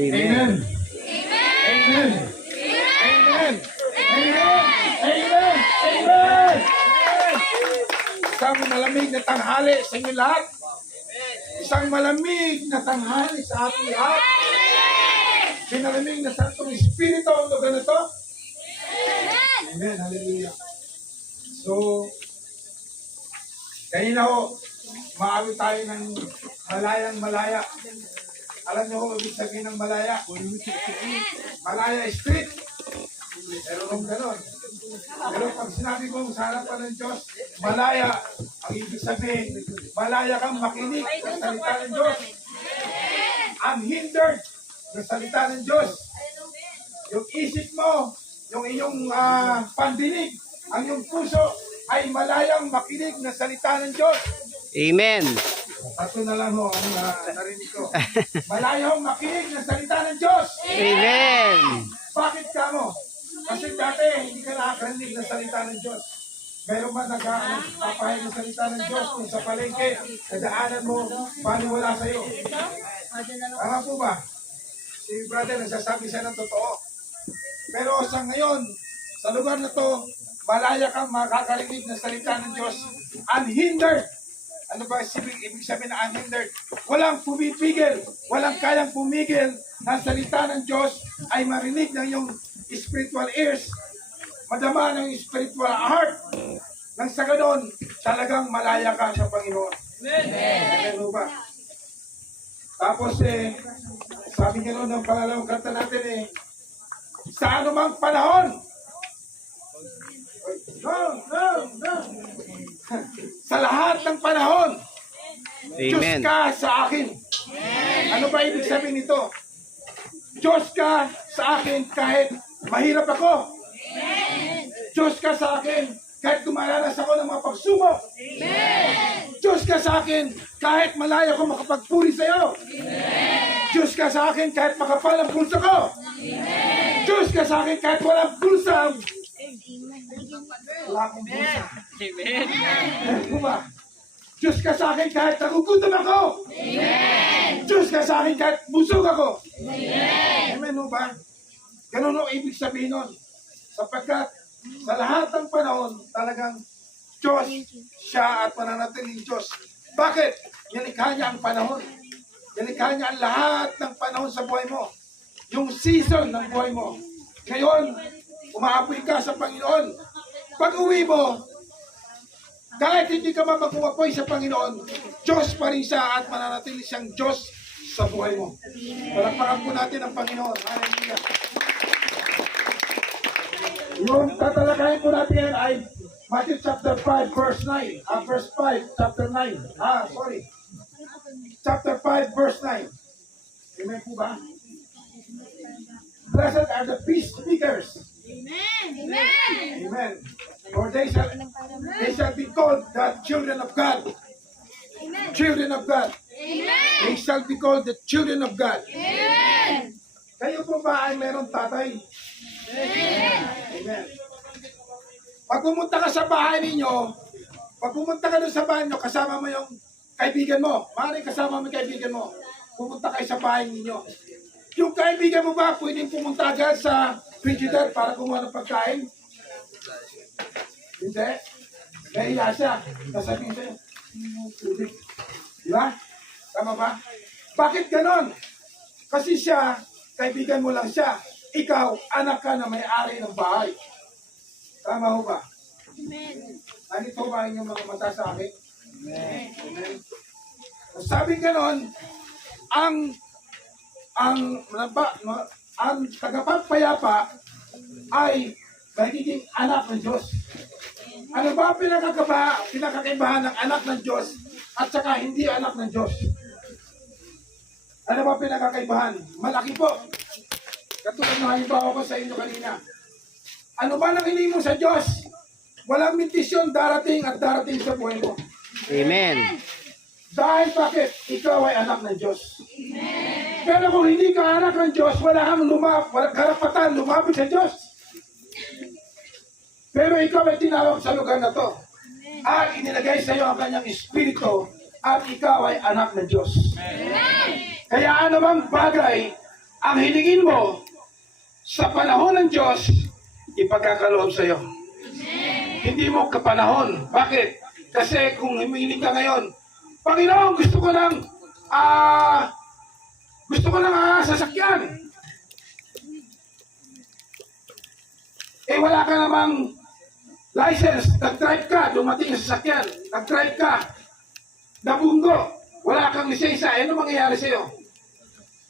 Amen. Amen. Amen. Amen. Amen. Amen. Isang malamig na tanghali sa inyo lahat. Isang malamig na tanghali sa ating lahat. Pinalamig na Santong Espiritu ang lugar na ito. Amen. Hallelujah. So, kanina ho, maawi tayo ng malayang-malaya. Alam niyo ho, ibig sabihin ng malaya. Malaya street. Pero kung gano'n. Pero pag sinabi kong sa harapan ng Diyos, malaya, ang ibig sabihin, malaya kang makinig sa salita ng Diyos. Unhindered sa salita ng Diyos. Yung isip mo, yung iyong pandinig, ang iyong puso, ay malayang makinig na salita ng Diyos. Amen. Tatlo na lang ho ang narinig ko. Malayang makinig na salita ng Diyos. Amen. Bakit ka mo? Kasi dati hindi ka nakakarinig ng salita ng Diyos. Meron ba nagpapahayag ng salita ng Diyos kung sa palengke, sa daanan mo, paano wala sa'yo? Tama po ba? Si brother nagsasabi siya ng totoo. Pero sa ngayon, sa lugar na to, malaya kang makakarinig ng salita ng Diyos. Unhindered. Ano ba ibig sabihin na unhindered? Walang pumipigil, walang kayang pumigil na salita ng Diyos ay marinig ng iyong spiritual ears, madama ng spiritual heart. Nang sa ganon, talagang malaya ka sa Panginoon. Amen. Ano ba? Tapos sabi nga noon ng pangalawang kanta natin sa anumang panahon, no. Sa lahat ng panahon, Diyos Amen. ka sa akin. Ano ba ibig sabihin nito? Diyos ka sa akin kahit mahirap ako. Diyos ka sa akin kahit dumaranas ako ng mga pagsubok. Diyos ka sa akin kahit malayo ako makapagpuri sa iyo. Diyos ka sa akin kahit makapal ang pulsa ko. Diyos ka sa akin kahit walang pulsa. Wala akong pulsa. Diyos ka sa akin kahit nagugutom ako. Diyos ka sa akin kahit busog ako. Amen o ba? Ganun o ibig sabihin nun. Sapagkat sa lahat ng panahon, talagang Diyos siya at mananatiling Diyos. Bakit? Nilikha niya ang panahon. Nilikha niya ang lahat ng panahon sa buhay mo. Yung season ng buhay mo. Ngayon, umaapoy ka sa Panginoon. Pag uwi mo, kahit hindi ka mag-uapoy sa Panginoon, Diyos pa rin siya at mananatili siyang Diyos sa buhay mo. Palakpakan po natin ang Panginoon. Hallelujah. Yung tatalakayin po natin ay Matthew chapter 5 verse 9. Verse 5, chapter 9. Chapter 5 verse 9. Amen po ba? Blessed are the peacemakers. Amen. Amen. For they shall be called the children of God. Amen. Children of God. Amen. They shall be called the children of God. Amen. Kayo po ba ay meron tatay? Amen. Amen. Pag pumunta ka sa bahay ninyo, pag pumunta ka doon sa bahay ninyo, kasama mo yung kaibigan mo. Maaaring kasama mo yung kaibigan mo. Pumunta kayo sa bahay ninyo. Yung kaibigan mo ba pwedeng pumunta agad sa frigidaire para kumuha ng pagkain? Hindi. Nahiya siya. Nasabihin sa'yo. Tubig. Di ba? Tama ba? Bakit ganon? Kasi siya, kaibigan mo lang siya. Ikaw, anak ka na may-ari ng bahay. Tama ho ba? Amen. Nandito ba inyong mga mata sa akin? Amen. Sabi ganon, ang tagapagpayapa ay magiging anak ng Diyos. Ano ba ang pinakakaibahan ng anak ng Diyos at saka hindi anak ng Diyos? Ano ba pinakakaibahan? Malaki po. Katulad na halimbawa ko sa inyo kanina. Ano ba nang hiling mo sa Diyos? Walang bendisyon darating at darating sa buhay mo. Amen. Dahil bakit? Ikaw ay anak ng Diyos. Pero kung hindi ka anak ng Diyos, walang karapatan lumapit sa Diyos. Pero ikaw ay tinawag sa lugar na to. At inilagay sa iyo ang kanyang espiritu at ikaw ay anak ng Diyos. Kaya anumang bagay ang hiningin mo sa panahon ng Diyos, ipagkakaloob sa iyo. Hindi mo kapanahon. Bakit? Kasi kung humiling ka ngayon, Panginoon, gusto ko ng sasakyan. Eh wala ka namang license, nag-drive ka, dumating sa sasakyan, nag-drive ka, nabunggo, wala kang lisensya, ano mangyayari sa iyo?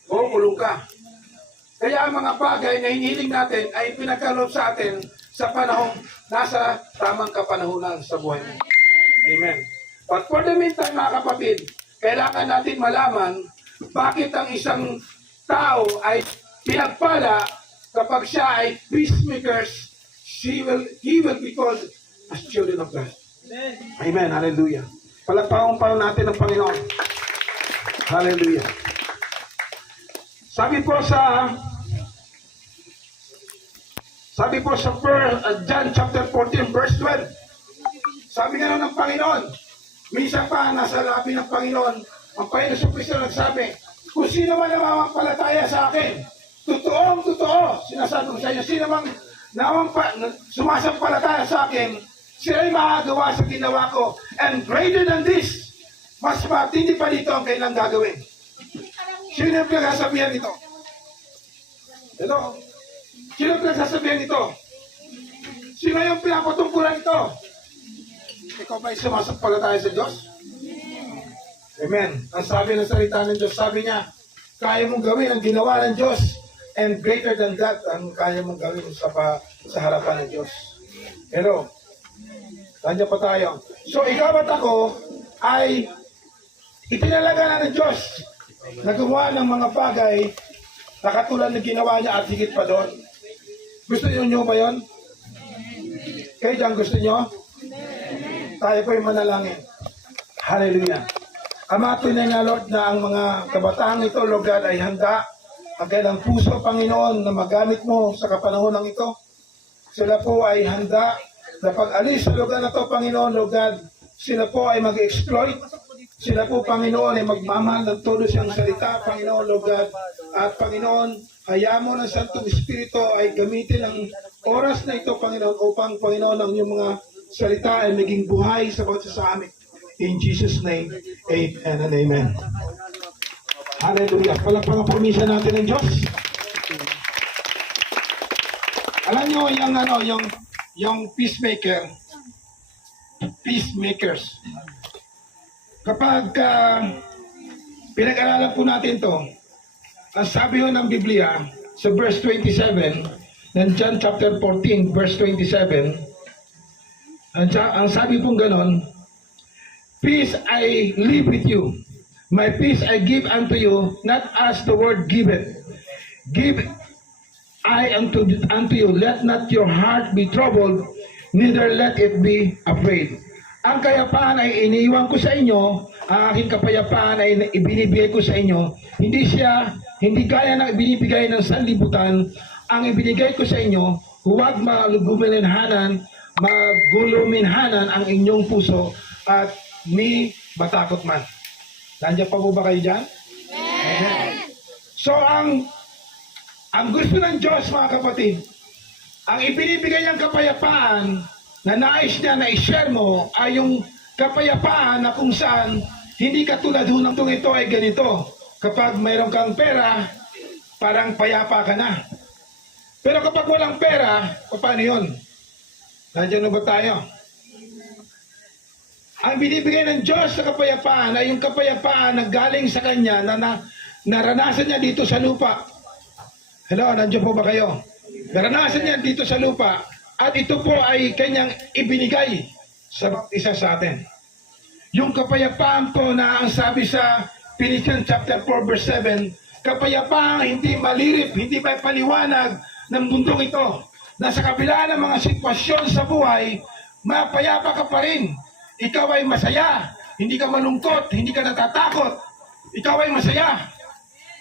Kulong ka. Kaya ang mga bagay na hinihiling natin ay pinagkaloob sa atin sa panahong nasa tamang kapanahunan sa buhay mo. Amen. But for the meantime, mga kapatid, kailangan natin malaman bakit ang isang tao ay pinagpala kapag siya ay peacemakers, he will be called as children of God. Amen. Hallelujah. Palagpakan pa natin ang Panginoon. Hallelujah. Sabi po sa John chapter 14 verse 12. Sabi nga ng Panginoon, minsan pa nasa labi ng Panginoon, ang Panginoon sa Kristo nagsabi, kung sino man namamampalataya sa akin, totoo, sinasabi ko sa inyo, sino man sumasampalataya sa akin, sila ay makagawa sa ginawa ko. And greater than this, mas matindi pa dito ang kailang gagawin. Sino yung pinagsasabihan nito? Hello? Sino yung pinagsasabihan nito? Sino yung pinapatungkulan nito? Ikaw ba'y sumasampalataya sa Diyos? Amen. Ang sabi ng salita ng Diyos, sabi niya, kaya mong gawin ang ginawa ng Diyos, and greater than that, ang kaya mong gawin sa harapan ng Diyos. Hello? Nandiyan pa tayo. So, ikaw at ako ay itinalaga na ng Diyos na gumawa ng mga bagay na katulad ng ginawa niya at higit pa doon. Gusto niyo ba yun? Kayo dyan, gusto niyo? Tayo po yung manalangin. Hallelujah. Ama, tunay nga Lord na ang mga kabataan ito, Lord God, ay handa ang kailang puso, Panginoon, na magamit mo sa kapanahon ito. Sila po ay handa na pag-alis sa lugar na ito, Panginoon, Lord God, sila po ay mag-exploit. Sila po, Panginoon, ay magmamahal ng todo siyang salita, Panginoon, Lord God. At Panginoon, hayaan mo ng Santong Espiritu ay gamitin ang oras na ito, Panginoon, upang, Panginoon, ang iyong mga salita ay maging buhay sa bawat sa amin. In Jesus' name, amen and amen. Hallelujah. Palagpakan po misa natin ng Diyos. Alam nyo, yung peacemakers. Kapag pinag-aralan po natin to, ang sabi ho ng Biblia sa verse 27 ng John chapter 14 verse 27, ang sabi pong ganon, peace I leave with you, my peace I give unto you, not as the world giveth. Give I unto you, let not your heart be troubled, neither let it be afraid. Ang kayapaan ay iniiwan ko sa inyo, ang aking kapayapaan ay ibinibigay ko sa inyo. Hindi gaya ng ibinibigay ng sanlibutan, ang ibinigay ko sa inyo, huwag maguluminhanan ang inyong puso at ni matakot man. Nandiyan pa po ba kayo dyan? Amen. So ang gusto ng Diyos, mga kapatid, ang ibinibigay niyang kapayapaan na nais niya na i-share mo ay yung kapayapaan na kung saan hindi katulad hunang ito ay ganito. Kapag mayroon kang pera, parang payapa ka na. Pero kapag walang pera, paano yun? Nandiyan na ba tayo? Ang binibigay ng Diyos sa kapayapaan ay yung kapayapaan na galing sa Kanya na naranasan niya dito sa lupa. Hello, nandiyan po ba kayo? Naranasan niya dito sa lupa at ito po ay Kanyang ibinigay sa isa sa atin. Yung kapayapaan po na ang sabi sa Philippians chapter 4 verse 7, kapayapaan hindi malirip, hindi may paliwanag ng mundong ito. Na sa kabila ng mga sitwasyon sa buhay, mapayapa ka pa rin. Ikaw ay masaya, hindi ka malungkot, hindi ka natatakot. Ikaw ay masaya.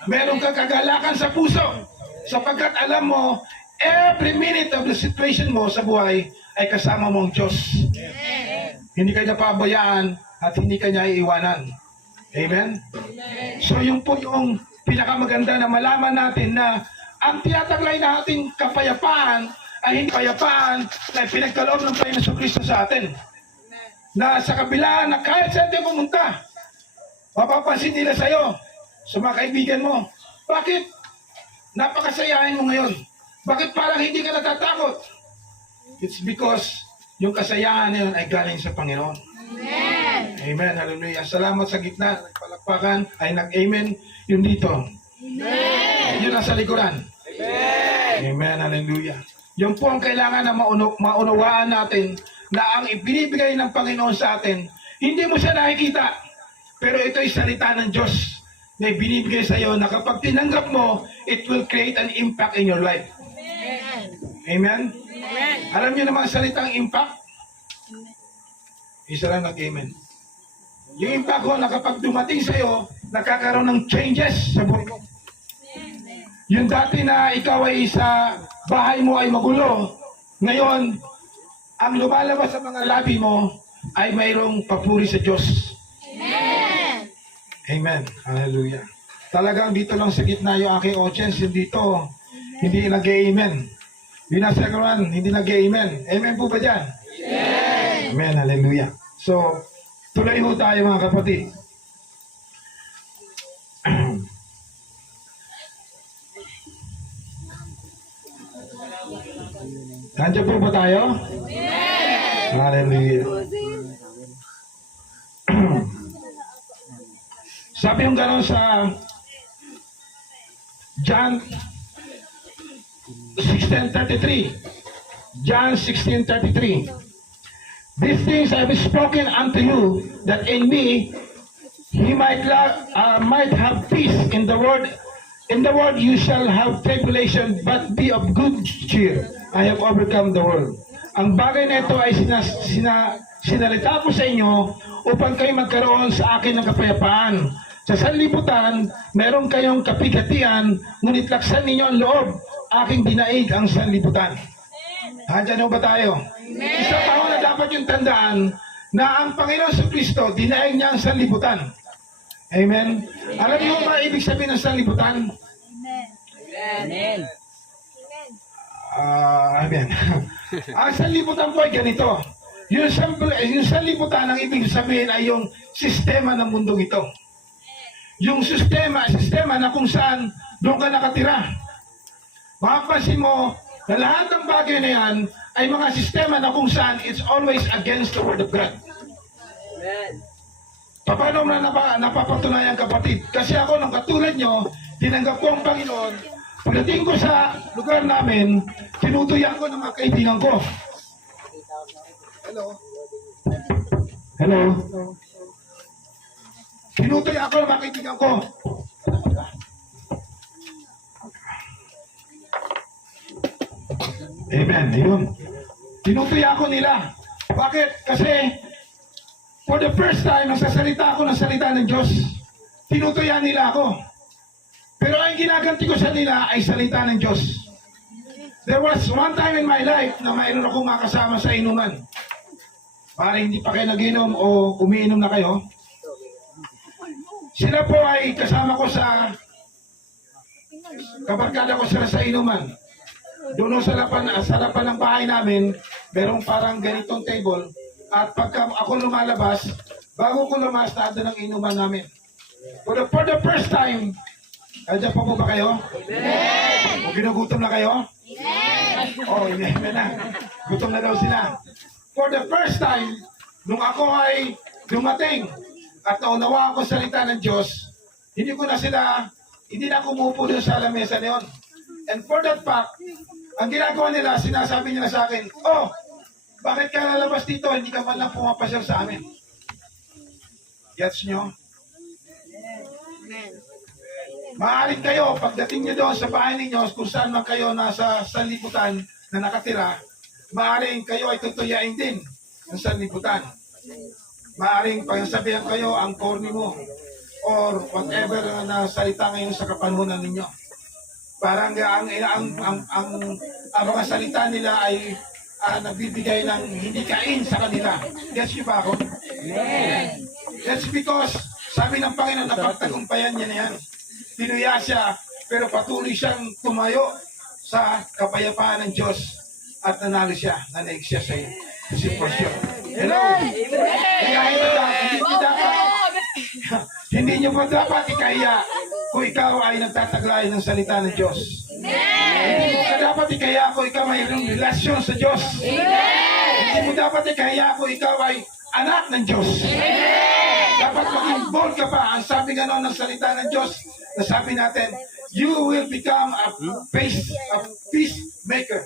Meron kang kagalakan sa puso sapagkat alam mo, every minute of the situation mo sa buhay ay kasama mo ang Diyos. Hindi ka niya pabayaan at hindi ka niya iiwanan. Amen? So yung po yung pinakamaganda na malaman natin na ang tinataglay nating kapayapaan ay hindi kapayapaan na pinagkaloob ng Panginoon Kristo sa atin. Na sa kabila na kahit saan tayo pumunta, mapapansin nila sa'yo, sa mga kaibigan mo, bakit napakasayahin mo ngayon? Bakit parang hindi ka natatakot? It's because yung kasayahan na yun ay galing sa Panginoon. Amen. Amen. Hallelujah. Salamat sa gitna. Nagpalakpakan ay nag-amen. Yun dito. Amen. Yun nasa likuran. Amen. Hallelujah. Yun po ang kailangan na maunawaan natin na ang ibinibigay ng Panginoon sa atin, hindi mo siya nakikita. Pero ito ay salita ng Diyos na ibinibigay sa iyo na kapag tinanggap mo, it will create an impact in your life. Amen? Amen. Alam niyo naman ang salitang impact? Isa lang nag-amen. Yung impact ko na kapag dumating sa iyo, nakakaroon ng changes sa buhay mo. Yung dati na ikaw ay sa bahay mo ay magulo, ngayon, ang lumalabas sa mga labi mo ay mayroong papuri sa Diyos. Amen. Amen. Hallelujah. Talagang dito lang sa gitna yung aking audience, dito, hindi nag-amen. Yung nasa karoon, hindi nag-amen. Amen po ba dyan? Yes. Amen. Hallelujah. So, tuloy ho tayo mga kapatid. Nandiyan po ba tayo? Yes. Hallelujah. Sabi yung gano'n sa John 16:33. John 16:33. These things I have spoken unto you, that in me he might have peace. In the world you shall have tribulation, but be of good cheer. I have overcome the world. Ang bagay na ito ay sinalita ko sa inyo upang kayo magkaroon sa akin ng kapayapaan. Sa sanlibutan, meron kayong kapigatian, ngunit laksan ninyo ang loob, aking dinaig ang sanlibutan. Handyan ba tayo? Isa pa ho na dapat yung tandaan na ang Panginoon sa Kristo, dinaig niya ang sanlibutan. Amen? Alam niyo ba ibig sabihin ng sanlibutan? Amen. Amen. Ang sanlibutan po ay ganito. Yung sanlibutan, ang ibig sabihin ay yung sistema ng mundong ito. Yung sistema na kung saan doon ka nakatira. Makapansin mo na lahat ng bagay na yan ay mga sistema na kung saan it's always against the Word of God. Amen. Paano mo na napapatunayan kapatid? Kasi ako nung katulad nyo, tinanggap ko ang Panginoon. Pagdating ko sa lugar namin, tinutuyan ko ng mga kaibigan ko. Hello? Hello? Tinutuyan ako ng mga kaibigan ko. Amen. Ayun. Tinutuyan ako nila. Bakit? Kasi for the first time, nagsasalita ako ng salita ng Diyos. Tinutuyan nila ako. Pero ang ginaganti ko sa nila ay salita ng Diyos. There was one time in my life na mayroon akong makasama sa inuman. Para hindi pa kayo nag-inom o umiinom na kayo. Sila po ay kasama ko sa kabarkada ko sila sa inuman. Doon sa lapan ng bahay namin, merong parang ganitong table. At pagka ako lumalabas, bago ko lumas, naado ng inuman namin. For the first time, andyan pa po ba kayo? Amen! O ginugutom na kayo? Yes. Oh, amen na. Gutom na daw sila. For the first time, nung ako ay dumating at naunawa ako sa salita ng Diyos, hindi na ako umupo doon sa lamesa niyon. And for that fact, ang ginagawa nila, sinasabi nila sa akin, oh, bakit ka lalabas dito? Hindi ka man lang pumapasyal sa amin. Gets nyo? Amen. Maaaring kayo, pagdating nyo doon sa bahay ninyo, kung saan man kayo nasa sanlibutan na nakatira, maaaring kayo ay tutuyain din ng sanlibutan. Maaaring pagsabihan kayo ang corny mo or whatever na salita ngayon sa kapanunan ninyo. Parang ang mga salita nila ay nagbibigay ng hindi kain sa kanila. Yes, ba ako? Amen. That's because sabi ng Panginoon, napagtagumpayan niya na yan. tinuya siya, pero patuloy siyang tumayo sa kapayapaan ng Diyos at nanalo siya, nanaig siya sa sitwasyon. Hello? Kaya hindi niyo po dapat ikaya kung ikaw ay nagtataglay ng salita ng Diyos. Hindi mo ka dapat ikaya kung ikaw mayroong relasyon sa Diyos. Hindi mo dapat ikaya kung ikaw ay anak ng Diyos. Dapat maging bold ka pa. Ang sabi nga ng salita ng Diyos, na sabi natin, you will become a peacemaker.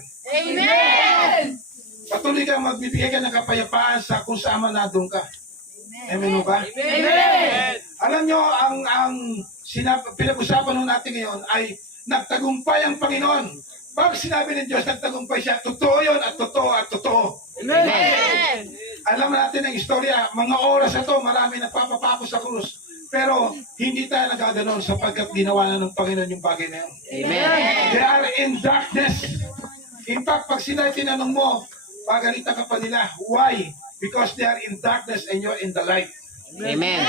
Patuloy kang magbibigay ka ng kapayapaan sa kung saan man nadong ka. Amen mo ba? Alam nyo, ang pinag-usapan nun natin ngayon ay nagtagumpay ang Panginoon. Pag sinabi ng Diyos, nagtagumpay siya, totoo yun at totoo at totoo. Alam natin ang istorya, mga oras na to, marami nagpapapako sa krus. Pero hindi tayo nagaganon sapagkat ginawa na ng Panginoon yung bagay na yun. They are in darkness. In fact, pag sila tinanong mo, pagalitan ka pa nila. Why? Because they are in darkness and you're in the light. Amen.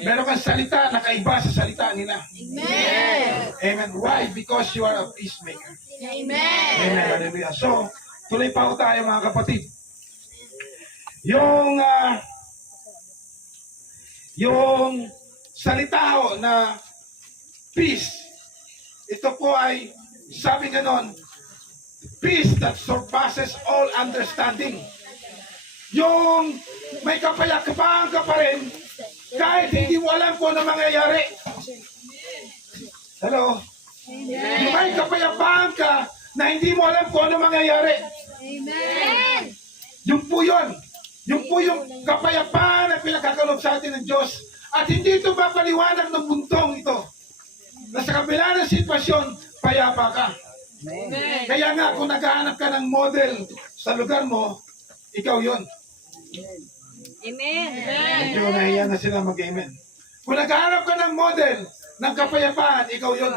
Meron kang salita na kaiba sa salita nila. Amen. Why? Because you are a peacemaker. Amen. Hallelujah. So, tuloy pa ho tayo mga kapatid. Yung salita ho na peace, ito po ay, sabi ganon, peace that surpasses all understanding. Yung may kapayapaan ka pa rin, kahit hindi mo alam kung ano mangyayari. Hello? Yung may kapayapaan ka na hindi mo alam kung ano mangyayari. Yung po yun. Yung po yung kapayapaan na pinakakalob sa atin ng Diyos. At hindi ito mapaliwanag ng buntong ito. Na sa kabila ng sitwasyon, payapa ka. Kaya nga, kung naghahanap ka ng model sa lugar mo, ikaw yun. Medyo nahiya na sila mag-amen. Kung naghahanap ka ng model ng kapayapaan, ikaw yun.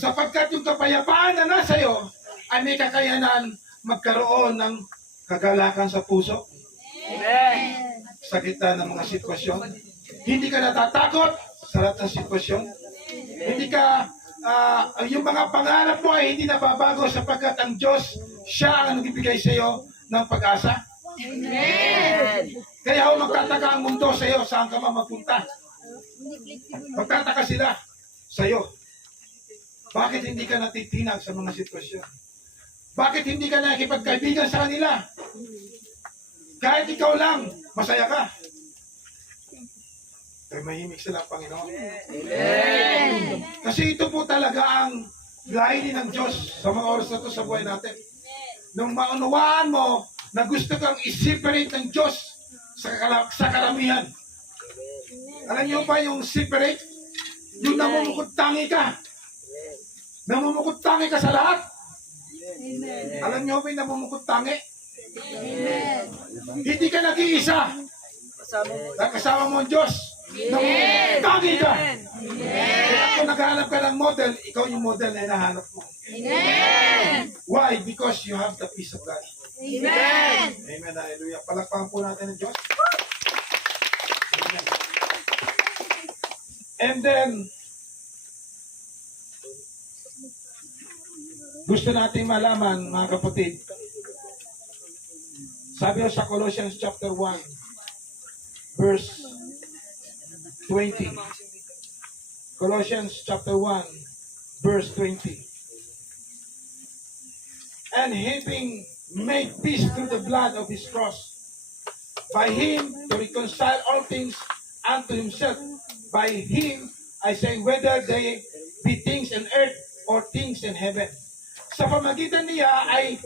Sapagkat yung kapayapaan na nasa iyo ay may kakayanan magkaroon ng kagalakan sa puso. Sa gitna ng mga sitwasyon. Hindi ka natatakot sa lahat ng sitwasyon. Hindi ka, yung mga pangarap mo ay hindi nababago sapagkat ang Diyos, siya ang nagbibigay sa iyo ng pag-asa. Kaya ho magtataka ang mundo sa iyo, saan ka mapunta. Magtataka sila sa iyo. Bakit hindi ka natitinag sa mga sitwasyon? Bakit hindi ka nakikipagkaibigan sa kanila? Kahit ikaw lang, masaya ka. Kaya mahimik sila, Panginoon. Kasi ito po talaga ang layunin ng Diyos sa mga oras na ito sa buhay natin. Nung maunawaan mo na gusto kang i-separate ng Diyos sa karamihan. Alam niyo ba yung separate? Yung namumukod-tangi ka. Namumukod-tangi ka sa lahat. Alam niyo ba yung namumukod-tangi? Hindi ka nag-iisa. Kasama mo ang Diyos. Namumukod-tangi ka. Kaya kung naghahanap ka ng model, ikaw yung model na hinahanap mo. Why? Because you have the peace of God. Amen. Hallelujah. Palakpakan po natin ng Diyos. Amen. And then, gusto nating malaman, mga kapatid, sabi sa Colossians chapter 1, verse 20. Colossians chapter 1, verse 20. And having made peace through the blood of his cross, by him to reconcile all things unto himself. By him, I say, whether they be things in earth or things in heaven. Sa pamagitan niya ay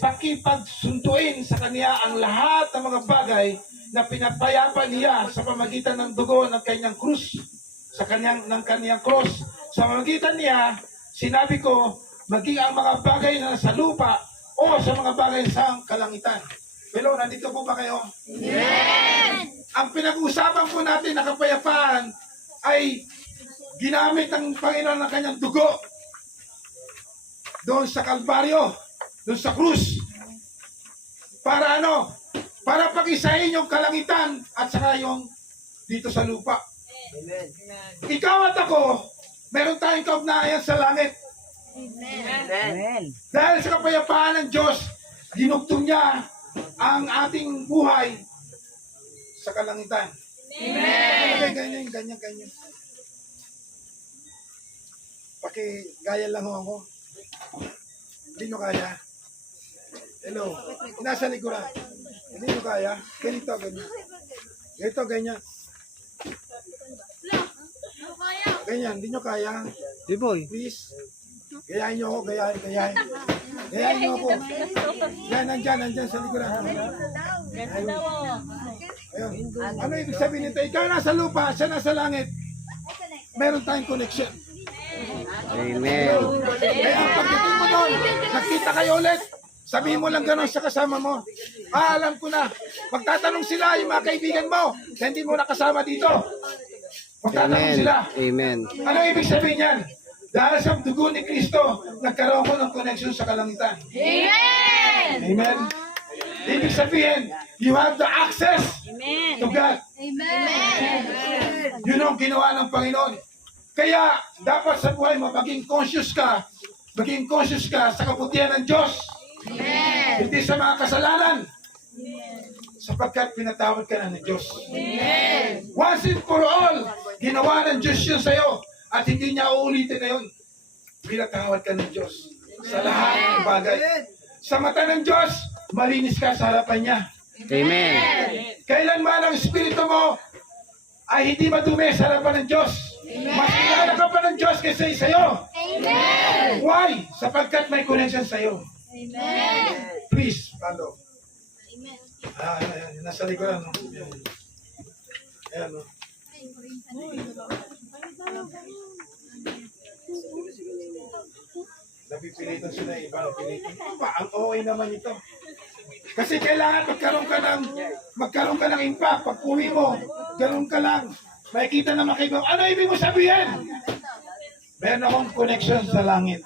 pakipagsuntuin sa kanya ang lahat ng mga bagay na pinapayapa niya sa pamagitan ng dugo ng kanyang krus, ng kanyang cross. Sa pamagitan niya, sinabi ko, maging ang mga bagay na sa lupa o sa mga bagay sa kalangitan. Hello, nandito po ba kayo? Amen! Ang pinag-uusapan po natin na kapayapaan ay ginamit ng Panginoon ng kanyang dugo doon sa Kalbaryo, doon sa krus. Para ano? Para pag-isahin yung kalangitan at saka yung dito sa lupa. Ikaw at ako, meron tayong kaugnayan sa langit. Amen. Dahil sa kapayapaan ng Diyos, dinugtong niya ang ating buhay sa kalangitan. Okay, ganyan. Pakigaya lang ho ako. Hindi nyo kaya. Hello. Nasa likuran. Hindi nyo kaya. Ganito, ganyan. Ganito, ganyan. Ganyan, hindi nyo kaya. Di boy. Please. Gayahin nyo ako, gayahin. Gayahin nyo ako. Yan, nandyan sa likuran. Ayun. Ano ibig sabihin nito? Ikaw nasa lupa, siya nasa langit. Meron tayong connection. Amen. Kaya ang pagdating mo doon, nakita kayo ulit. Sabihin mo lang gano'n sa kasama mo. Alam ko na. Magtatanong sila yung mga kaibigan mo na hindi mo nakasama dito. Magtatanong Amen. sila. Amen. Ano ibig sabihin yan? Dahil sa dugo ni Kristo, nagkaroon ko ng connection sa kalangitan. Amen. Amen. Ibig sabihin, you have the access to God. Yun ang ginawa ng Panginoon. Kaya, dapat sa buhay mo, maging conscious ka sa kabutihan ng Diyos. Hindi sa mga kasalanan. Sapagkat pinatawad ka na ng Diyos. Once and for all, ginawa ng Diyos yun sa'yo. At hindi niya uulitin na yun. Pinatawad ka ng Diyos sa lahat ng bagay. Sa mata ng Diyos, malinis ka sa harapan niya. Amen. Kailanman ang espiritu mo ay hindi madumi sa harapan ng Diyos. Mas kilala ka pa ng Diyos kaysa sa'yo. Why? Sapagkat may connection sa'yo. Please, follow. Ayan, nasa likuran. No? Ayan, no? Napipilitan sila iba. Ang OA naman ito. Kasi kailangan magkaroon ka ng impact. Pag uwi mo, ganoon ka lang. Makikita na makikita. Ano ibig mo sabihin? Meron akong connection sa langit.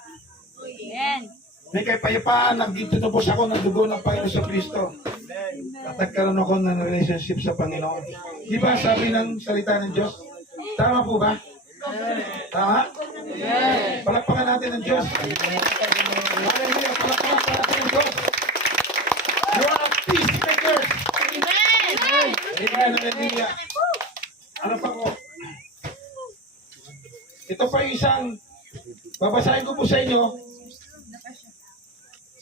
May kapayapaan, nagtitunubos ako ng dugo ng Panginoon sa Kristo. At nagkaroon ako ng relationship sa Panginoon. Di ba sabi ng salita ng Diyos? Tama po ba? Tama? Palakpakan natin ng Diyos. Hallelujah, palakpakan natin ng Diyos. You are a peacemakers. Amen. Hallelujah. Ano pa po? Ito pa yung isang babasahin ko po sa inyo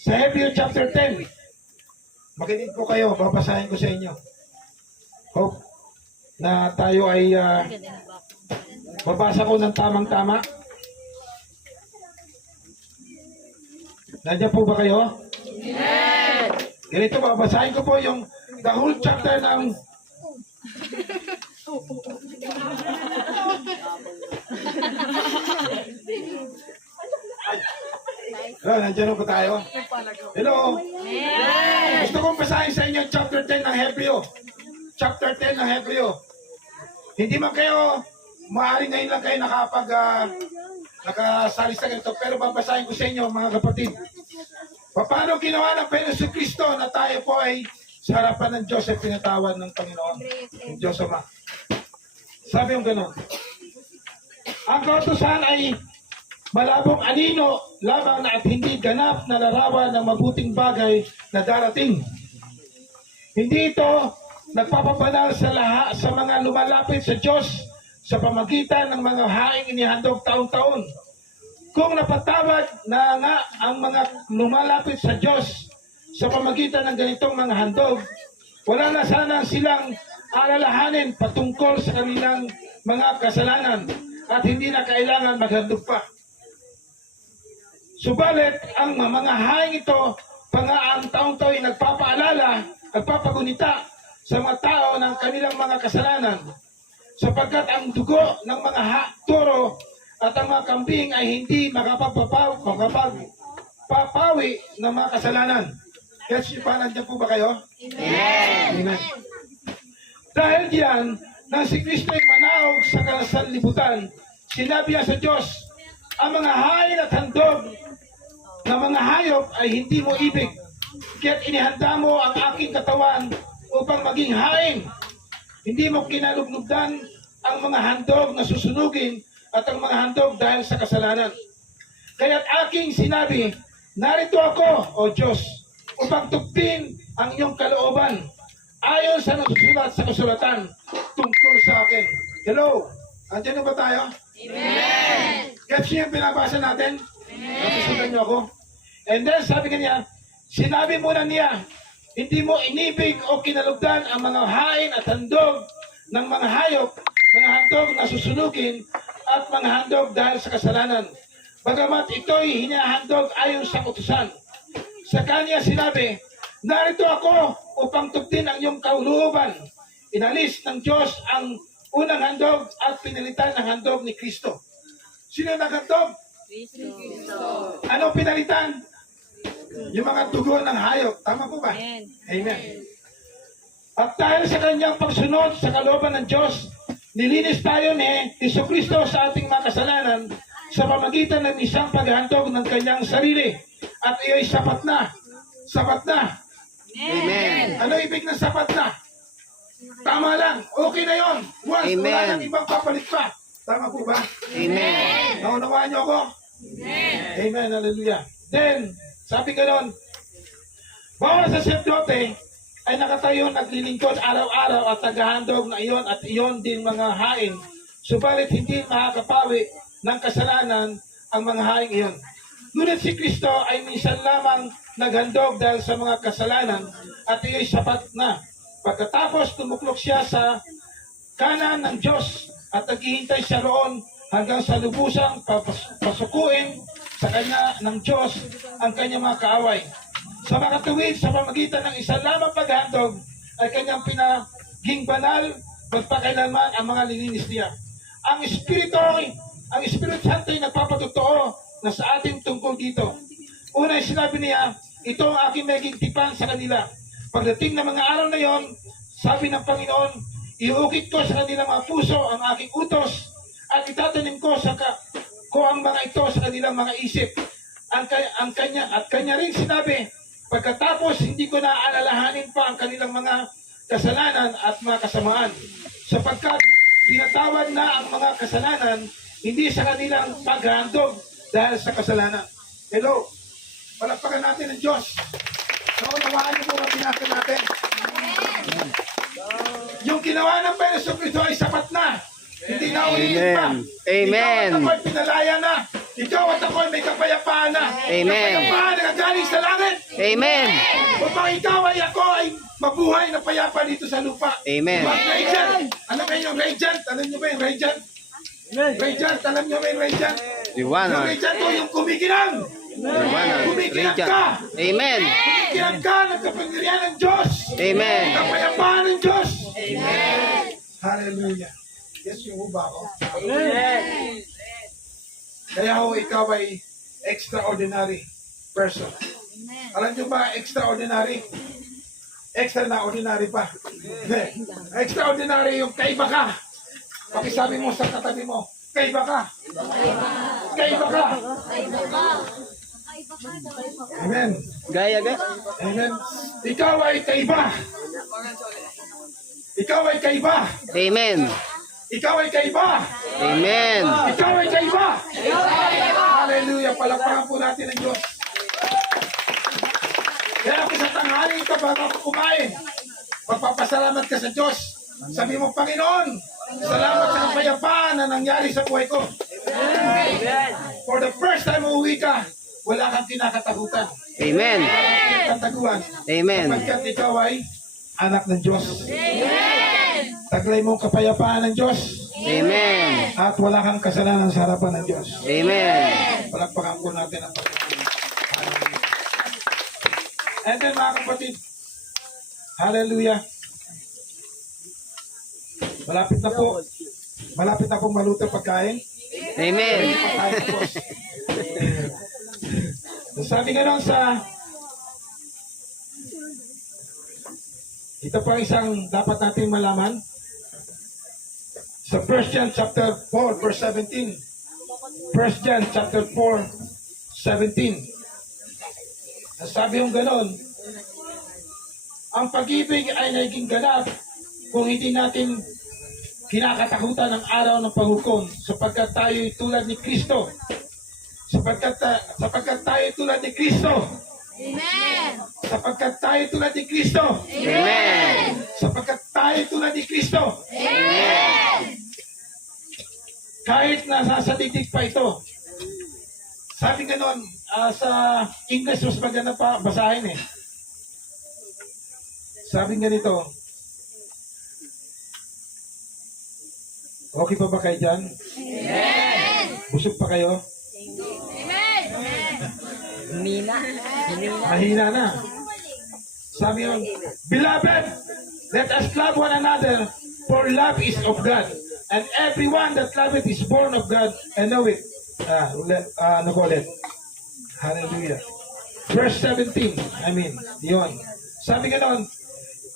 sa Hebrews chapter 10. Makinig po kayo, babasahin ko sa inyo. Hope na tayo ay babasa ko ng tamang-tama. Nandiyan po ba kayo? Yes! Ganito, babasahin ko po yung the whole chapter ng Hello, nandiyan po tayo. Hello. Gusto kong basahin sa inyo chapter 10 ng Hebreo. Chapter 10 ng Hebreo. Hindi man kayo, maaaring ngayon lang kayo nakasali sa ganito, pero babasahin ko sa inyo mga kapatid. Paano ginawa ng Panginoon si Kristo na tayo po ay sa harapan ng Diyos ay pinatawad ng Panginoon, ng Diyos Ama. Sabi yung gano'n. Ang kautusan ay malabong anino lamang na at hindi ganap na larawan ng mabuting bagay na darating. Hindi ito nagpapabanal sa mga lumalapit sa Diyos sa pamagitan ng mga haing inihandog taon-taon. Kung napatawad na nga ang mga lumalapit sa Diyos sa pamagitan ng ganitong mga handog, wala na sana silang alalahanin patungkol sa kanilang mga kasalanan at hindi na kailangan maghandog pa. Subalit, ang mga haing ito, ang taong-taon ay nagpapagunita sa mga tao ng kanilang mga kasalanan, sapagkat ang dugo ng mga toro at ang mga kambing ay hindi makapagpapawi ng mga kasalanan. Yes, nandiyan po ba kayo? Amen. Dahil diyan, nang si Kristo ay manaog sa sanlibutan, sinabi niya sa Diyos, ang mga hain at handog na mga hayop ay hindi mo ibig, kaya't inihanda mo ang aking katawan upang maging hain. Hindi mo kinaluglugan ang mga handog na susunugin at ang mga handog dahil sa kasalanan. Kaya't aking sinabi, narito ako, O Diyos, upang tugtin ang iyong kalooban ayon sa nasusulat sa kasulatan tungkol sa akin. Hello? Andiyan na ba tayo? Amen! Gets niyo yung pinabasa natin? Nasusundan niyo ako? And then sabi kanya, sinabi muna niya, hindi mo inibig o kinalugdan ang mga hain at handog ng mga hayop, mga handog na susunugin at mga handog dahil sa kasalanan. Bagamat ito'y hinahandog ayon sa utusan. Sa kanya sinabi, narito ako upang tugtin ang iyong kauluban. Inalis ng Diyos ang unang handog at pinalitan ng handog ni Kristo. Sino naghandog? Kristo. Ano pinalitan? Yung mga dugo ng hayop. Tama po ba? Amen. At dahil sa kanyang pagsunod sa kalooban ng Diyos, nilinis tayo ni Jesucristo sa ating mga kasalanan sa pamagitan ng isang paghahandog ng kanyang sarili. At iyo'y sapat na. Sapat na. Amen. Ano ibig ng sapat na? Tama lang. Okay na yon. Once, wala Amen. nang ibang papalit pa. Tama po ba? Amen. Naunawaan niyo ako? Amen. Hallelujah. Then, sabi gano'n, bawat saserdote ay nakatayo naglilingkod araw-araw at naghahandog na iyon at iyon din mga hain. Subalit hindi makakapawi ng kasalanan ang mga haing iyon. Ngunit si Kristo ay minsan lamang naghandog dahil sa mga kasalanan at iyo'y sapat na. Pagkatapos tumuklok siya sa kanan ng Diyos at naghihintay siya roon hanggang sa lubusang pasukuin sa kanya ng Diyos ang kanyang mga kaaway. Sa makatuwid sa pamagitan ng isa lamang paghandog ay kanyang pinaging banal magpakailanman ang mga lilinis niya. Ang Espiritu Santo ay nagpapatotoo na sa ating tungkol dito. Una ay sinabi niya, ito ang aking maging tipan sa kanila. Pagdating ng mga araw na yon, sabi ng Panginoon, iukit ko sa kanilang mga puso ang aking utos at itatanim ko ang mga ito sa kanilang mga isip. Kanya rin sinabi, pagkatapos hindi ko na alalahanin pa ang kanilang mga kasalanan at mga kasamaan. Sapagkat pinatawad na ang mga kasalanan, hindi sa kanilang paghandog dahil sa kasalanan. Hello? Palakpakan natin ang Diyos. Naunawaan niyo po ang pinasa natin. Yung ginawa ng Panginoon Kristo ay sapat na. Hindi na ulitin pa. Amen. Ikaw at ako'y pinalaya na. Ikaw at ako'y may kapayapaan na. Amen. Kapayapaan na galing sa langit. Amen. Upang ikaw ay ako ay mabuhay na payapa dito sa lupa. Amen. Mga radiant. Alam mo yung radiant? Alam niyo ba yung radiant? Radiant. Alam niyo ba yung radiant? Yung Liwanag. radiant ko yung kumikinang. Liwanag. Kumikinang Radiant. ka. Amen. Kumikinang ka ng kapangyarihan ng Diyos. Amen. Kapayapaan ng Diyos. Amen. Hallelujah. Yes, yung uba ko. Kaya ho, ikaw ay extraordinary person. Alam nyo ba, extraordinary? Extra na ordinary pa. Extraordinary yung kaiba ka. Pakisabi mo sa katabi mo, kaiba ka. Kaiba ka. Amen. Gaya ga. Amen. Ikaw ay kaiba. Ikaw ay kaiba. Amen. Ikaw ay kaiba. Amen. Ikaw ay kaiba. Hallelujah. Palakpakan po natin ang Diyos. Kaya ako sa tanghali ito bago ako kumain, magpapasalamat ka sa Diyos. Sabi mo, Panginoon, salamat sa kapayapaan na nangyari sa buhay ko. For the first time uuwi ka, wala kang kinakatakutan. Amen. Wala kang kinakataguan. Amen. Sapagkat ikaw ay anak ng Diyos. Taglay mong kapayapaan ng Diyos. Amen. At wala kang kasalanan sa harapan ng Diyos. Amen. Palakpakan po natin ang Panginoon. And then mga kapatid, hallelujah. Malapit na po. Malapit na pong maluto pagkain. Amen. Pagkain po. Sabi nga nun sa ito pa isang dapat natin malaman. Sa 1 John chapter 4 verse 17. 1 John chapter 4 17. Sabi yung ganon, ang pag-ibig ay naging ganap kung hindi natin kinakatakutan ng araw ng panghukom sapagkat tayo'y tulad ni Kristo. Sapagkat tayo tulad ni Kristo. Amen. Sapagkat tayo tulad ni Kristo. Amen. Sapagkat tayo tulad ni Kristo. Amen. Kahit nasa digdig pa ito. Sabi ganon, sa English mas maganda pa basahin eh. Sabi ganito. Okay pa ba kayo dyan? Amen. Busog pa kayo? Amen. Mahina na. Sabi yun, Beloved, let us love one another, for love is of God. And everyone that loveth is born of God and know it. Ano ko ulit? Hallelujah. Verse 17, yun. Sabi ganon,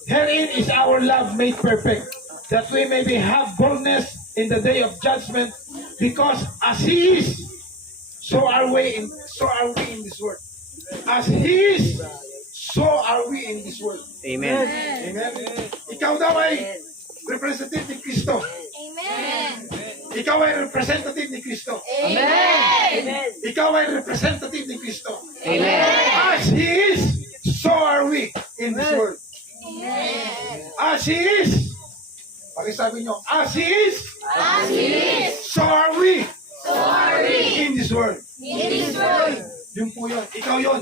herein is our love made perfect, that we may have boldness in the day of judgment, because as He is, so are we in this world. As He is, so are we in this world. Amen. Amen. Ikaw daw ay representative ni Kristo. Amen. Ikaw ay representative ni Kristo. Amen. Ikaw ay representative ni Kristo. Amen. As He is, so are we in this world. Amen. As He is. Pakisabi nyo, as He is, As He is, so are we so are we in this world. in this world. Yun po yun. Ikaw yun.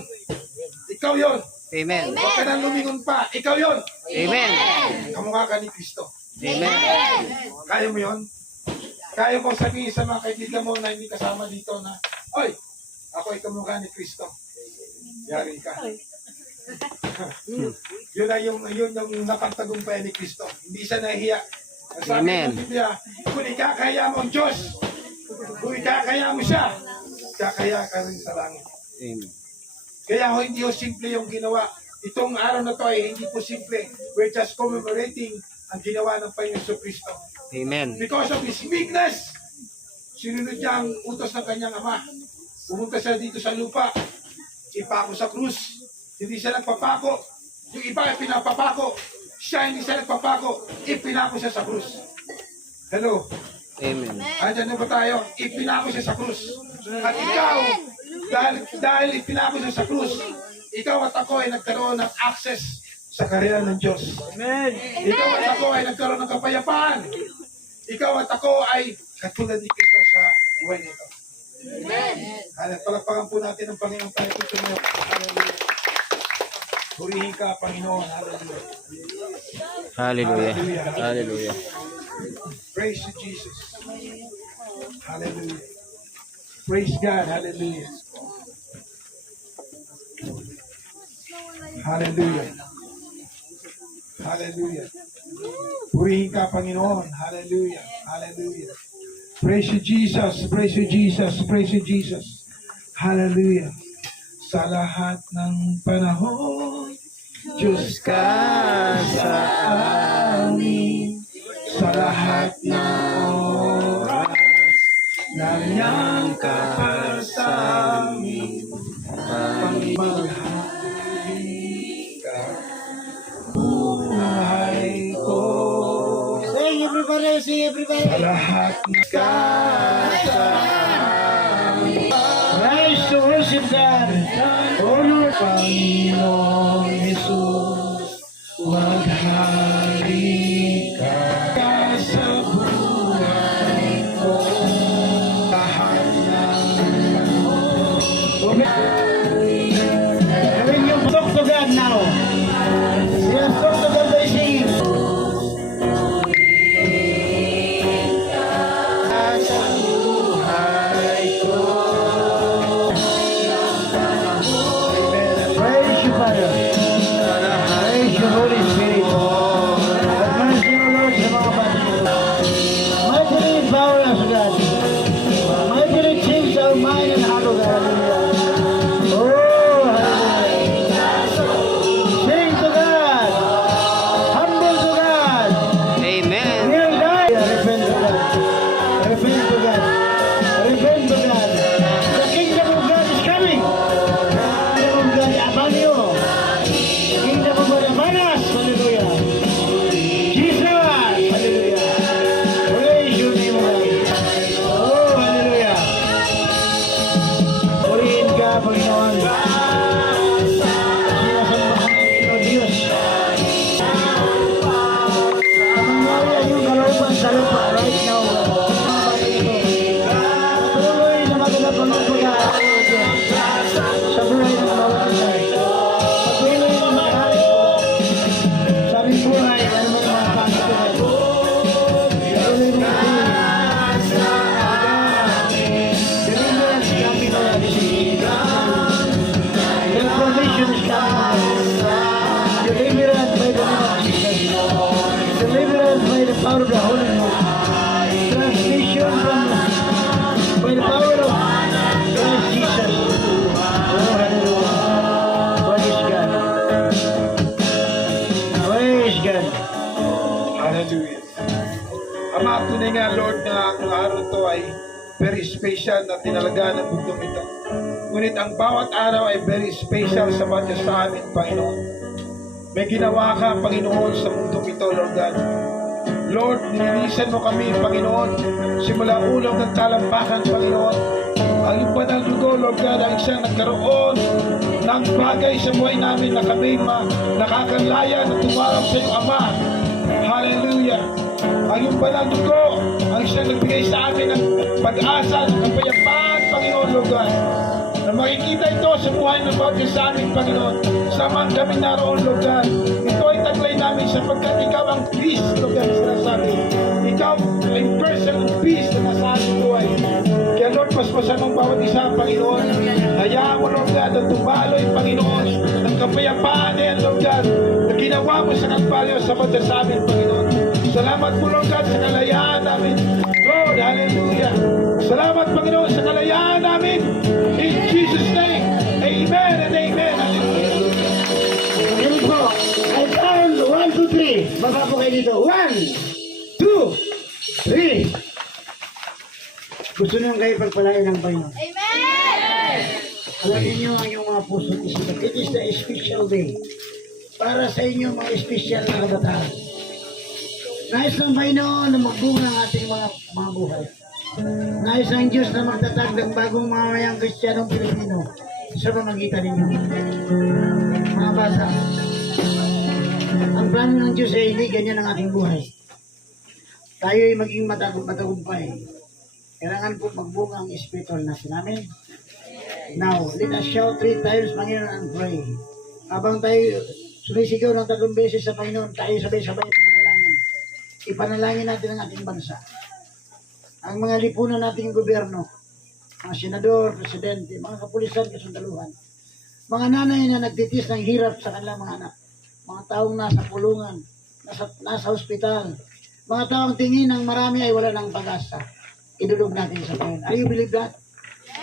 Ikaw yun. Amen. Huwag ka nang lumingon pa. Ikaw yun. Amen. Kamukha ka ni Kristo. Amen. Kaya mo yun? Kaya mo sabihin sa mga kaibigan mo na hindi kasama dito na, oy, ako ay kamukha ni Kristo. Yari ka. Yun yung napagtagumpay ni Kristo. Hindi siya nahihiya. Sabi Amen. ng Biblia, kung ikakaya mo ang Diyos, kung ikakaya mo siya, ikakaya ka rin sa langit. Amen. Kaya hindi ho simple yung ginawa. Itong araw na to ay hindi po simple. We're just commemorating ang ginawa ng Panginoon Kristo. Amen. Because of His meekness, sinunod niya ang utos ng kanyang ama. Pumunta siya dito sa lupa, ipako sa krus. Hindi siya nagpapako. Yung iba ay pinapapako. Siya hindi siya nagpapako. Ipinako siya sa krus. Hello? Amen. Andyan na ba tayo? Ipinako siya sa krus. At ikaw, dahil ipinako siya sa krus, ikaw at ako ay nagkaroon ng access sa karera ng Diyos. Amen. Ikaw at ako ay nagkaroon ng kapayapaan. Ikaw at ako ay katulad ni Kristo sa buhay nito. Amen. Palagpagan po natin ang Panginoon tayo po sumunod. Hallelujah. Purihin ka, Panginoon. Hallelujah. Hallelujah. Hallelujah. Praise you, Jesus. Hallelujah. Praise God. Hallelujah. Hallelujah. Hallelujah. Purihin ka, Panginoon. Hallelujah. Hallelujah. Praise you, Jesus. Praise you, Jesus. Praise you, Jesus. Hallelujah. Sa lahat ng panahon, Diyos ka sa amin. Sa lahat ng oras, nandiyan ka para sa amin. Pangmaghari ka, buhay ko. Sing everybody, sing everybody. Sa lahat ng kasa amin. Rise to worship God. O Lord, Panginoong Jesus, maghari ka sa buhay ko. Lahat ng panahon. When you talk to God now. Yes, talk to God by singing. Sa buhay ko. Praise you, Father. Praise you, Holy Spirit. Have mercy, O Lord, sa mga bata mo. Mightily empower us, God. Mightily change our mind and heart, O God. Hallelujah. Oh, hallelujah. Sing to God. Humble to God. Amen. Kneel down. Repent to God. Repent to God. Repent to God. The kingdom of God is coming. Kingdom of God upon you. Kingdom of God upon us. Hallelujah. Jesus. Hallelujah. Panginoon. Sinasambahan namin, O Diyos. Mangyari ang iyong kalooban sa lupa right now. Patuloy na magandang pagkakagawa, O Diyos, sa buhay ng bawat isa. Patuloy na mag-aari sa aming buhay, ano man ang mga pangituhan. Patuloy na deliverance coming, Lord. Transformation is coming, Lord. Deliverance by the name of Jesus. Deliverance by the power of the Holy Ghost. Transmission by the power of Christ Jesus. Oh, hallelujah. Praise God. Praise God. Hallelujah. Ama, tunay nga, Lord, na ang araw to ay very special na tinalaga ng mundong ito. Ngunit ang bawat araw ay very special sa bawat sa amin, Panginoon. May ginawa ka, Panginoon, sa mundong ito, Lord God. Lord, nilinisan mo kami, Panginoon, simula ulo ng talampakan, Panginoon. Ang iyong banal dugo, Lord God, ang isang nagkaroon ng bagay sa buhay namin na kami nakakalaya na tumarap sa iyong Ama. Hallelujah. Ang iyong banal dugo, ang isang nagbigay sa amin ng pag-asa, ng kapayapaan, Panginoon, Lord God. Na makikita ito sa buhay ng bawat sa amin, Panginoon. Samahan kami naroon, Lord God. Ito ay taglay namin sapagkat ikaw ang peace, Lord God, sinasabi. Ikaw ang person of peace na nasa ating buhay. Kaya Lord, paspasan ang bawat isa, Panginoon. Hayaan mo, Lord God, ang tumaloy, Panginoon, ang kapayapaan na yan, Lord God, na ginawa mo sa Kalbaryo sa bawat sa amin, Panginoon. Salamat po, Lord God, sa kalayaan namin. Lord, hallelujah. Salamat, Panginoon, sa kalayaan namin. In Jesus' name, amen and amen. Hallelujah. Ganun po. I count 1, 2, 3. Baba po kayo dito. 1, 2, 3. Gusto nyo kayo pagpalain ng Panginoon. Amen! Alam niyo ang inyong mga puso at isipan. It is the special day para sa inyo mga special na kabataan. Nais ng Panginoon na magbunga ang ating mga buhay. Nais ng Diyos na magtatag ng bagong mamayang Kristiyanong Pilipino sa pamagitan ninyo. Mga bata, ang plano ng Diyos ay hindi ganyan ang ating buhay. Tayo ay maging matagumpay. Kailangan po magbunga ang spiritual natin. Amen? Now, let us shout 3 times, Panginoon, and pray. Habang tayo sumisigaw ng 3 beses sa Panginoon, tayo sabay-sabay na manalangin. Ipanalangin natin ang ating bansa. Ang mga lipunan nating gobyerno, mga senador, presidente, mga kapulisan, kasundaluhan, mga nanay na nagtitis ng hirap sa kanilang mga anak, mga taong nasa pulungan, nasa ospital, mga taong tingin ng marami ay wala ng pag-asa. Idulog natin sa Panginoon. Are you believe that?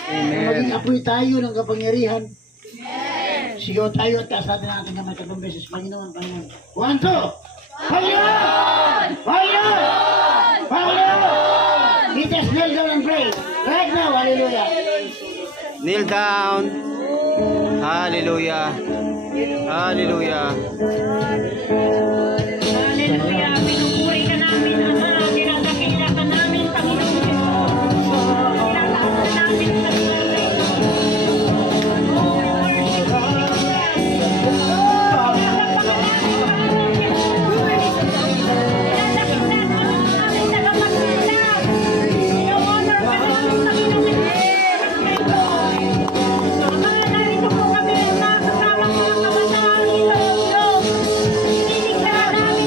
Amen. Maging apoy tayo ng kapangyarihan. Amen. Sigaw tayo at taas natin ang ating kamay 3 beses. Panginoon, Panginoon. 1, 2! Panginoon! Panginoon! Panginoon! Let us kneel down and pray. Right now, hallelujah. Kneel down. Hallelujah. Hallelujah. Hallelujah. Pinupuri ka namin, Ama. Dinadakila ka namin, Panginoon Jesus. Dinadakila namin sa buhay. Oh, we worship you, Lord. Dinadakila ka namin sa kapagpapala. Ino-honor ka namin, Panginoon Jesus. Ama, narito po kami, Ama, kasama mga kabataan, Ilonggo. Dinig ka namin,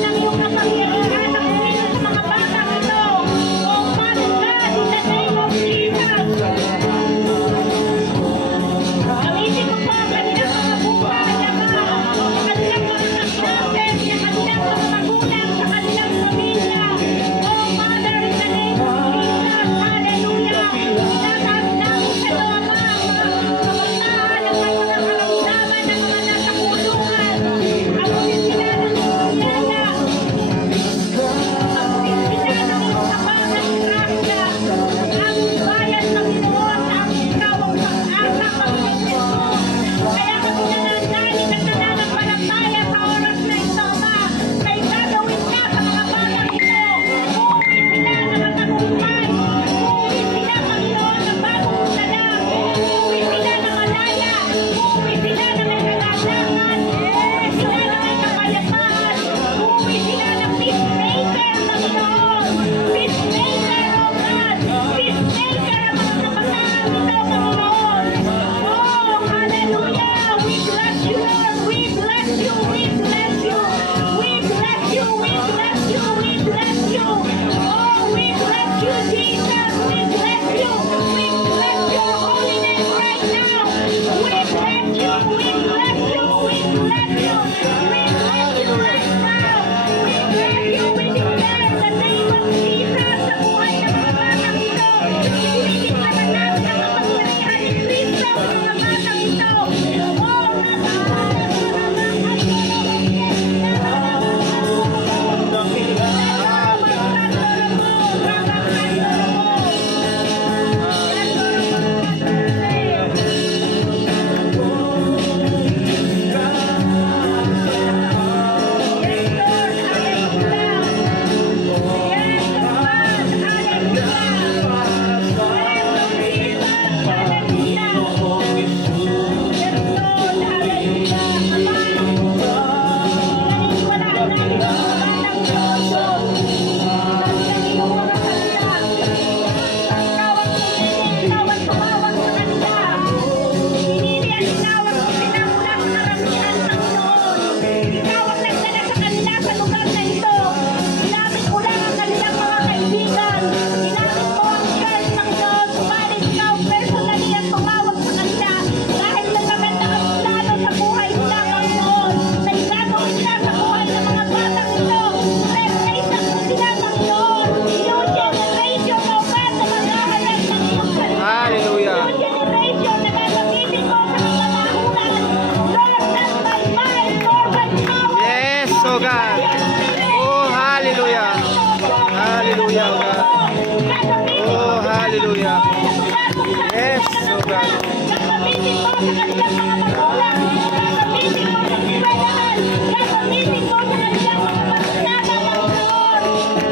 Gagamitin mo sa kanilang mga magulang. Gagamitin mo sa eskwelahan. Gagamitin mo sa kanilang mga barkada, Panginoon.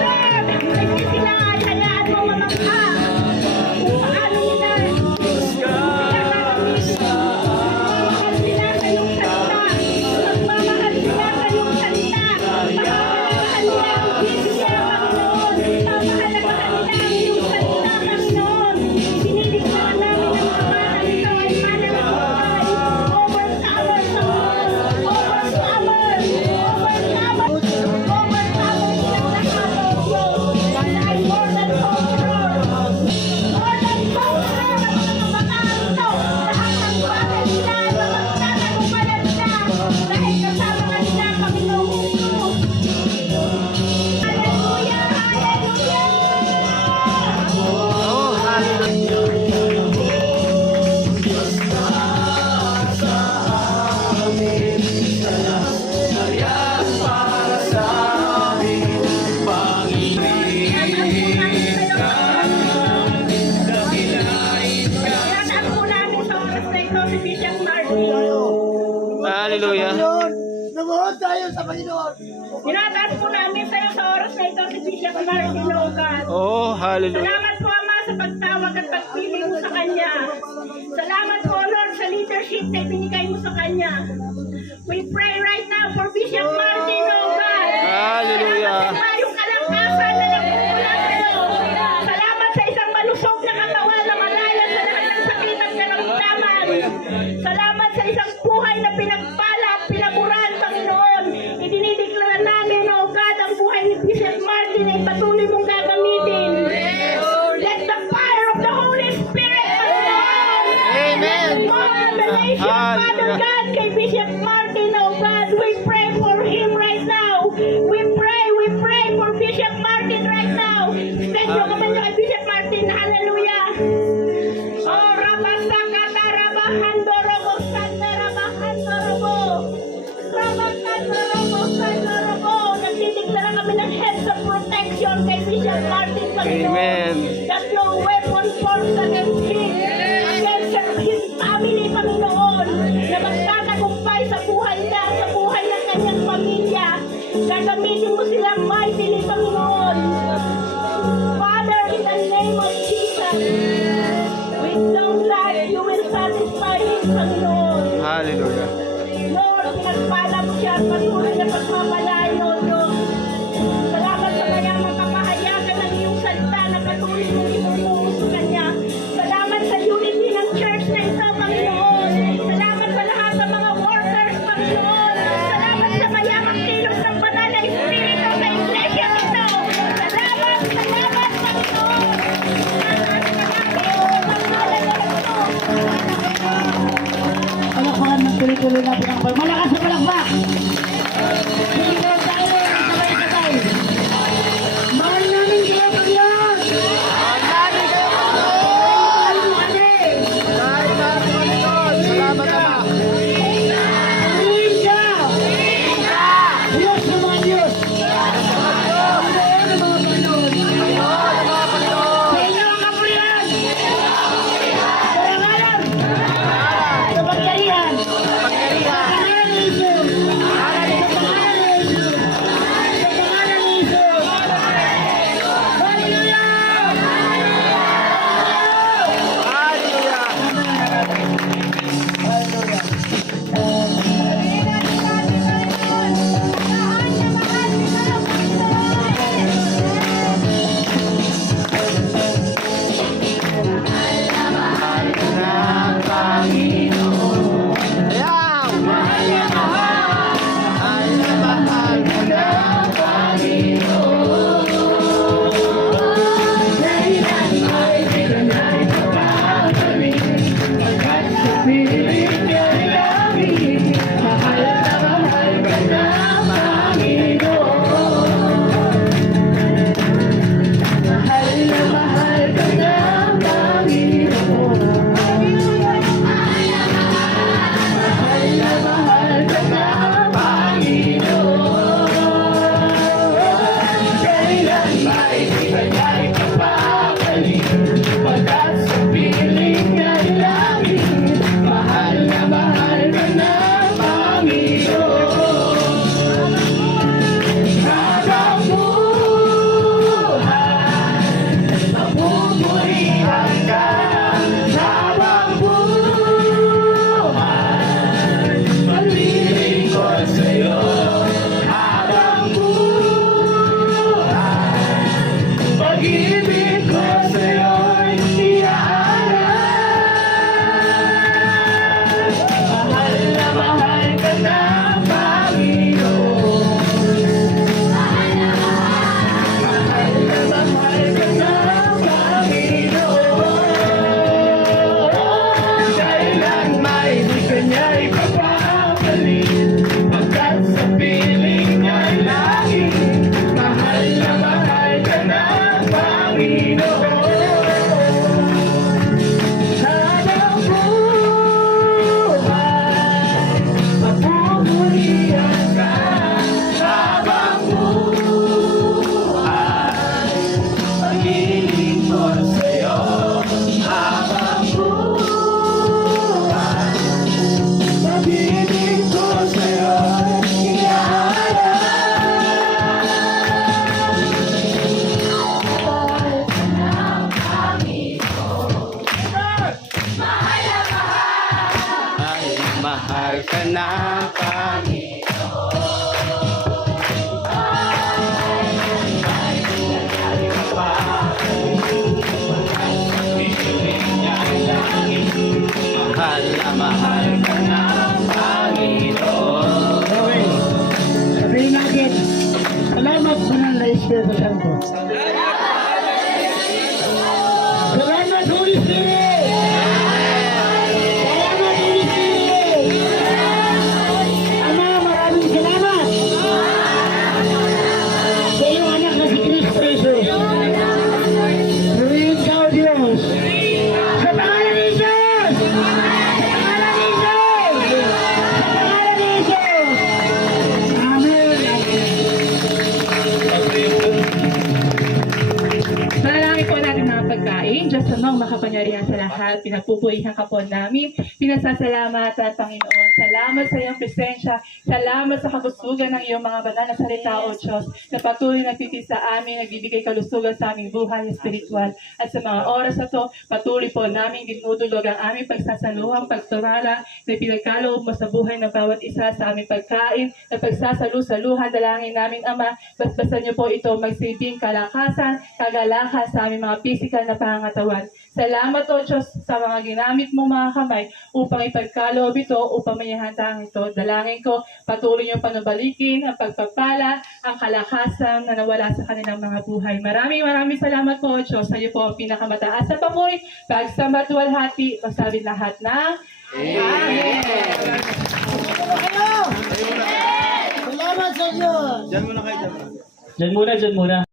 Lord, hindi sila ay hayaan mo mamangha. Kung paano nila gagamitin. Magmamahal sila sa iyong salita. Magmamahal sila sa iyong salita. Pamahalagahan nila ang Biblia, Panginoon. Pamahalagahan nila ang iyong salita, Panginoon. Dinidiklaan namin ang mga bata nito ay mananagumpay. Overcomer, Panginoon. Overcomer. Overcomer. Overcomer silang lahat, O Diyos. Dahil more than conqueror. More than conqueror ang mga kabataan ito. Lahat ng bagay nila ay magtatagumpayan nila. Dahil kasama ka nila, Panginoong Jesus. Hallelujah! Hallelujah! Oh, hallelujah. Inataas po namin sa oras na ito si Bishop Martin. Hallelujah. Lumuhod tayo sa Panginoon. Inataas po namin sa iyo sa oras na ito si Bishop Martin, O God. Oh, hallelujah. Salamat po, Ama, sa pagtawag at pagpili mo sa Kanya. Salamat po, Lord, sa leadership na ibinigay mo sa Kanya. We pray right now for Bishop Martin, O God. Hallelujah. Salamat sa mayong kalakasan na nagmumula sa iyo. Salamat sa isang malusog na katawan na malaya sa lahat ng sakit at karamdaman. Salamat sa isang buhay na pinagpala at pinaguran, Panginoon. Idinideklara namin, O God, ang buhay ni Bishop Martin ay patuloy mong gagamitin. Let the fire of the Holy Spirit, Panginoon. Amen. More revelation, Father God, kay Bishop Martin, O God. We pray for him right now. We pray for Bishop Martin right now. Send yung kamay niyo kay Bishop Martin. Hallelujah. Oh, Rabasakata, Rabahandorobo, Santa Rabahandorobo. Rabasandorobo, Sandorobo. Nagdideklara kami ng heads of protection kay Bishop Martin, Panginoon. Amen. That no weapon formed against him, against his family, Panginoon, na magtatagumpay sa buhay niya, sa buhay ng kanyang pamilya. Gagamitin mo sila mightily, Panginoon. Father, in the name of Jesus, with long life, you will satisfy him, Panginoon. Hallelujah. Lord, pinagpala mo siya at patuloy na pagmamalain, O Diyos. Salamat sa mayamang kapahayagan ng iyong salita na patuloy mong inumungo sa kanya. Salamat sa unity ng church na ito, Panginoon. Salamat sa lahat ng mga workers, Panginoon. Salamat sa mayamang kilos ng banal na Espiritu sa iglesia nito. Salamat, Panginoon. Palakpakan ng tuloy-tuloy na pinakpal. Malakas na palakpak! Pinigyan tayo, sabay-sabay. Mahal namin kayo, Panginoon! Mahal mo kami! Salamat, Ama. Purihin ka! Diyos ng mga Diyos! Panginoon ng mga Panginoon! Sa inyo ang kapurihan! Karangalan! Kapangyarihan! mahal ka na, Panginoon. Mahal na mahal ka na, Panginoon. Okay. Sabihin natin, salamat Banal na Espiritu Santo. Salamat Holy Spirit! Salamat Holy Spirit! Ama, maraming salamat! Sa iyong anak na si Kristo Jesus. Purihin ka, O Diyos! Sa pangalan ni Jesus! Sa pangalan ni Jesus! Sa pangalan ni Jesus! Amen! Malalangin po natin mga pagkain. Diyos amang makapangyarihan sa lahat. Pinagpupurihan ka po namin. Pinasasalamatan, Panginoon. Salamat sa iyong presensya. Salamat sa kabusugan ng iyong mga banal na salita, O Diyos, na patuloy nagtitiis sa amin, nagbibigay kalusugan sa aming buhay espiritual. At sa mga oras na to, patuloy po namin dinudulog ang aming pagsasaluhang pagturala na pinagkaloob mo sa buhay ng bawat isa sa aming pagkain na pagsasalu-saluhan. Dalangin namin, Ama, basbasan niyo po ito magsilbing kalakasan, kagalakan sa aming mga pisikal na pangangatawan. Salamat, O Diyos, sa mga ginamit mong mga kamay upang ipagkaloob ito, upang mayahantang ito. Dalangin ko, patuloy niyong panubalikin ang pagpapala, ang kalakasan na nawala sa kanilang mga buhay. Maraming salamat po, O Diyos. Sa iyo po ang pinakamataas na papuri, pagsambat walhati, masabi lahat na Amen. Salamat sa Diyos! Diyan muna kayo, diyan muna. Diyan muna.